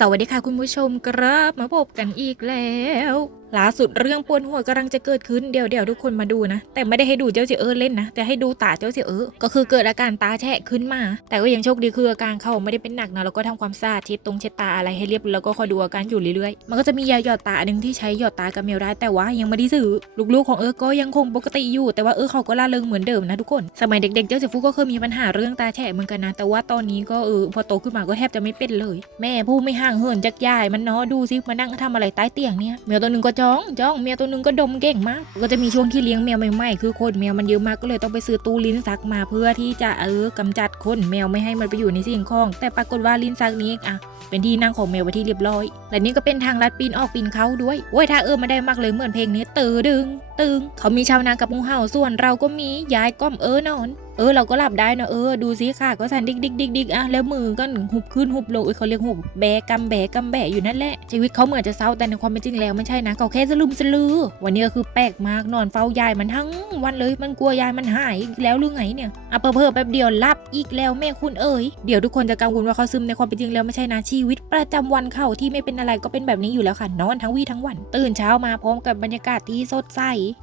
สวัสดีค่ะคุณผู้ชมครับมาพบกันอีกแล้วล่าสุดเรื่องปวดหัวกำลังจะเกิดขึ้นเดี๋ยวเดี๋ยวทุกคนมาดูนะ แต่ไม่ได้ให้ดูเจ้าเสียเอิร์เล่นนะ แต่ให้ดูตาเจ้าเสียเอิร์ก็คือเกิดอาการตาแฉะขึ้นมา แต่ก็ยังโชคดีคืออาการเขาไม่ได้เป็นหนักนะแล้วก็ทำความสะอาดเช็ดตรงเช็ดตาอะไรให้เรียบแล้วก็คอยดูอาการอยู่เรื่อยๆมันก็จะมียาหยอดตาหนึ่งที่ใช้หยอดตากับเมลได้แต่ว่ายังไม่ได้ซื้อลูกๆของเอิร์ก็ยังคงปกติอยู่แต่ว่าเอิร์เขาก็ล่าเริงเหมือนเดิมนะทุกคน สมัยเด็กๆ เจ้าเสียฟูก็เคยมีปัญหาเรื่องตาแฉะเหมือนกันนะแต่ว่าตอนนี้ก็เออพอโตขึ้นมาก็แทบจะไม่เป็นเลย แม่ผู้ไม่ห่างเหินจากยายมันเนาะดูสิมานั่งทำอะไรใต้เตียงเนี่ยแมวตัวหนึ่งก็จ้องจ้องแมวตัวหนึ่งก็ดมเก่งมาก ก็จะมีช่วงที่เลี้ยงแมวใหม่ๆคือคนแมวมันเยอะมากก็เลยต้องไปซื้อตู้ลิ้นซักมาเพื่อที่จะเออกำจัดคนแมวไม่ให้มันไปอยู่ในสิ่งของ แต่ปรากฏว่าลิ้นซักนี้อะเป็นที่นั่งของแมวไปที่เรียบร้อยและนี่ก็เป็นทางลัดปีนออกปีนเขาด้วยโอ้ยถ้าเออมาได้มากเลยเหมือนเพลงนี้ตือดึง ตึง เขามีชาวนากับงูเห่าส่วนเราก็มียายก้อมเออนอน เออเราก็หลับได้นะเออดูสิค่ะก็สั่นดิกดิกดิกดิกอะแล้วมือก็หุบขึ้นหุบลงเออเขาเรียกหุบแบกำแบกำแบอยู่นั่นแหละชีวิตเขาเหมือนจะเศร้าแต่ในความเป็นจริงแล้วไม่ใช่นะเขาแค่สลืมสลือ วันนี้ก็คือแปลกมากนอนเฝ้ายายมันทั้งวันเลยมันกลัวยายมันหายอีกแล้วหรือไงเนี่ยอะเพิ่อแป๊บเดียวลับอีกแล้วแม่คุณเอ๋ยเดี๋ยวทุกคนจะกังวลว่าเขาซึมในความเป็นจริงแล้วไม่ใช่นะชีวิตประจำวันเขาที่ไม่เป็นอะไรก็เป็นแบบนี้อยู่แล้วค่ะนอนทั้งวี่ทั้งวัน ตื่นเช้ามาพร้อมกับบรรยากาศที่สดใส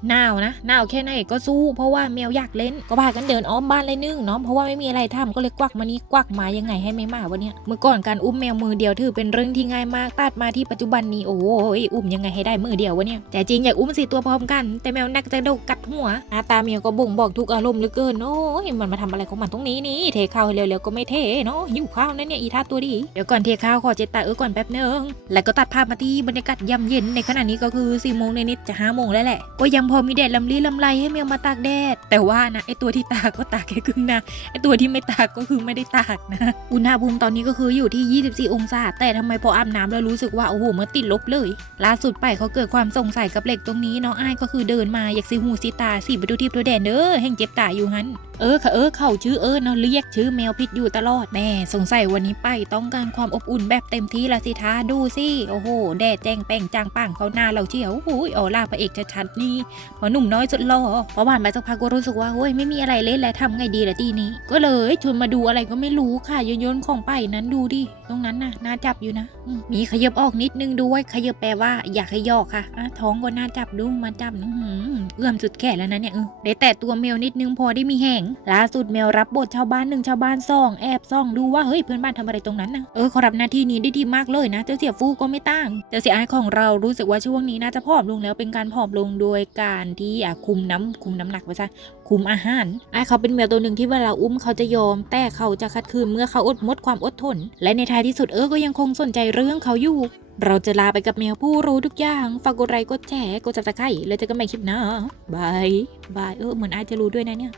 หนาวนะหนาวแค่ไหนก็สู้ เพราะว่าแมวอยากเล่น ก็พากันเดินอ้อมบ้านเลยนึงเนาะเพราะว่าไม่มีอะไรทำก็เลยกวักมานี่กวักมายังไงให้ไม่มาวันเนี้ยเมื่อก่อนการอุ้มแมวมือเดียวถือเป็นเรื่องที่ง่ายมากตัดมาที่ปัจจุบันนี้โอ้ยอุ้มยังไงให้ได้มือเดียววะเนี่ยแต่จริงอยากอุ้มสี่ตัวพร้อมกัน แต่แมวนักจะดกกัดหัวหน้าตาแมวก็บ่งบอกทุกอารมณ์เหลือเกินโอ้ยมันมาทำอะไรของมันตรงนี้นี่เทข้าวเร็วๆก็ไม่เทเนาะหิวข้าวนั่นเนี่ยอีท่าตัวดีเดี๋ยวก่อนเทข้าวขอเจตตาเออก่อนแป๊บนึงแล้วก็ตัดภาพมาที่บรรยากาศยามเย็นในขณะนี้ก็คือ4ี่โมงในนิดจะห้าโมงแล้วแหละ ก็ยังพอมีแดดลำลีลำไรให้แมวมาตากแดด แต่ว่านะไอตัวที่ตากก็ตากแค่ครึ่งหนะไอตัวที่ไม่ตากก็คือไม่ได้ตากนะ อุณหภูมิตอนนี้ก็คืออยู่ที่ 24 องศา แต่ทำไมพออาบน้ำแล้วรู้สึกว่าโอ้โหมันติดลบเลย ล่าสุดไปเขาเกิดความสงสัยกับเหล็กตรงนี้น้องอ้ายก็คือเดินมาอยากซีหูซีตาสีไปดูทิพย์ดูแดนเด้อแห่งเจ็บตาอยู่หัน เออค่ะเออเข้าชื่อเออเนาะเรียกชื่อแมวพิษอยู่ตลอดแน่สงสัยวันนี้ไปต้องการความอบอุ่นแบบเต็มที่ละสิท้าดูสิโอ้โหแดดแจ้งแป้งจางปังเขาหน้าเราเชียวโอ้ยออล่าพระเอกชัดๆนี่พอหนุ่มน้อยสุดหล่อพอผ่านไปสักพักก็รู้สึกว่าเฮ้ยไม่มีอะไรเล่นแล้วทำไงดีละทีนี้ ก็เลยชวนมาดูอะไรก็ไม่รู้ค่ะโยนๆของไปนั้นดูดิตรงนั้นน่ะน่าจับอยู่นะ มีขยับออกนิดนึงด้วยขยับแปลว่าอยากให้ยอกค่ะอะท้องก็น่าจับดูมาจับเอื้อมสุดแขนแล้วนะเนี่ยเออได้แต่ตัวแมวนิดนึงพอได้มีแหงล่าสุดแมวรับบทชาวบ้านหนึ่งชาวบ้านสองแอบส่องดูว่าเฮ้ยเพื่อนบ้านทำอะไรตรงนั้นนะเออเขารับหน้าที่นี้ได้ดีมากเลยนะเจ้าเสียฟูก็ไม่ต่างเจ้าเสียไอของเรารู้สึกว่าช่วงนี้น่าจะผอมลงแล้วเป็นการผอมลงโดยการที่อะคุมน้ำคุมน้ำหนักไปซะคุมอาหารไอเขาเป็นแมวตัวหนึ่งที่เวลาอุ้มเขาจะยอม แต่เขาจะคัดคืนเมื่อเขาอดมดความอดทน และในท้ายที่สุดเออก็ยังคงสนใจเรื่องเขาอยู่เราจะลาไปกับแมวผู้รู้ทุกอย่าง ฝากกดไลค์กดแชร์กดซับสไครต์แล้วเจอกันใหม่คลิปหน้าบาย บาย เออ เหมือนไอายจะรู้ด้วยนะเนี่ย